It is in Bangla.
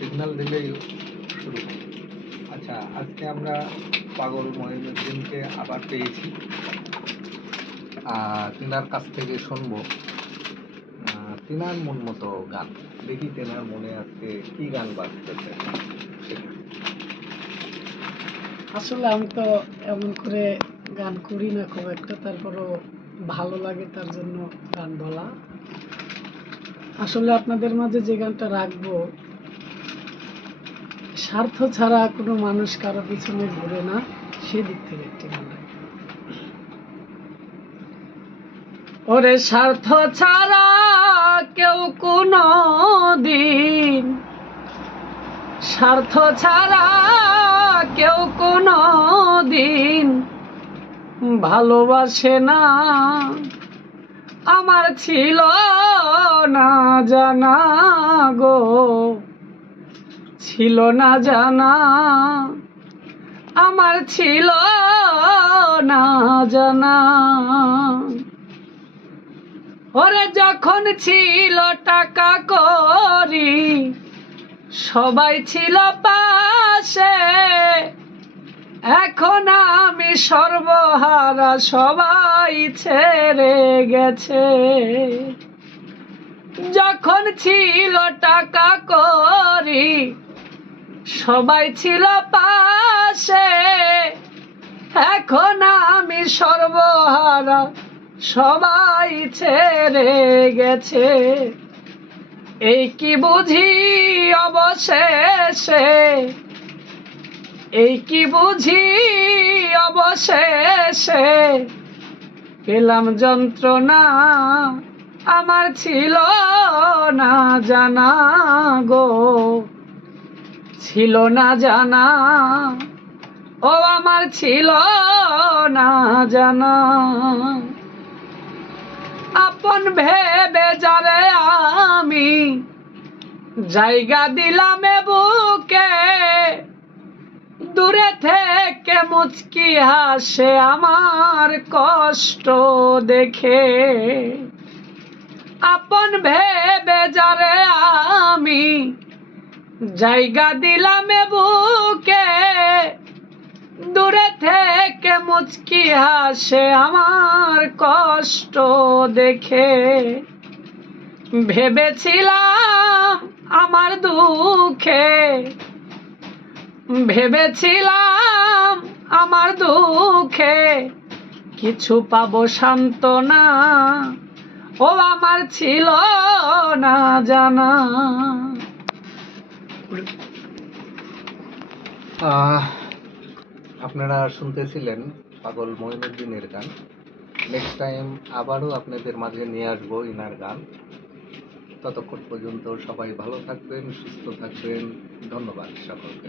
সিগন্যাল দিলেই শুরু হবে। আচ্ছা, আজকে আমরা পাগল মঈনুদ্দিনকে আবার পেয়েছি। তেনার কাছ থেকে শুনবো তেনার মন মতো গান। দেখি তেনার মনে আজকে কি গান বাজতেছে। আসলে আমি তো এমন করে গান করি না খুব একটা, তারপরও ভালো লাগে তার জন্য গান বলা। আসলে আপনাদের মাঝে যে গানটা রাখবো, স্বার্থ ছাড়া কোনো মানুষ কারো পিছনে ঘুরে না, সেদিক থেকে একটি গান রাখবো। ওরে স্বার্থ ছাড়া কেউ কোনো দিন, স্বার্থ ছাড়া কেউ কোনো দিন ভালোবাসে না। আমার ছিল না জানা গো, ছিল না জানা, আমার ছিল না জানা। ওরে যখন ছিল টাকা করি, সবাই ছিল পাশে, এখন আমি সর্বহারা, সবাই ছেড়ে গেছে। যখন ছিল টাকা করি, সবাই ছিল পাশে, এখন আমি সর্বহারা, সবাই ছেড়ে গেছে। এই কি বুঝি অবশেষে, এই কি বুঝি অবশেষে পেলাম যন্ত্রণা, আমার ছিল না জানা গো, ছিল না জানা, ও আমার ছিল না জানা। আপন ভেবে যারে আমি জায়গা দিলাম এ বুকে, দূরে থেকে মুচকি হাসে আমার কষ্ট দেখে। আপন ভেবে যারে আমি জায়গা দিলাম এ বুকে, দূরে থেকে মুচকি হাসে আমার কষ্ট দেখে। ভেবেছিলাম আমার দুঃখে, ভেবেছিলাম আমার দুঃখে কিছু পাবো সান্ত্বনা, ও আমার ছিল না জানা। আপনারা শুনতেছিলেন পাগল মঈনুদ্দিনের গান। নেক্সট টাইম আবারও আপনাদের মাঝে নিয়ে আসবো ইনার গান। ততক্ষণ পর্যন্ত সবাই ভালো থাকবেন, সুস্থ থাকবেন। ধন্যবাদ সকলকে।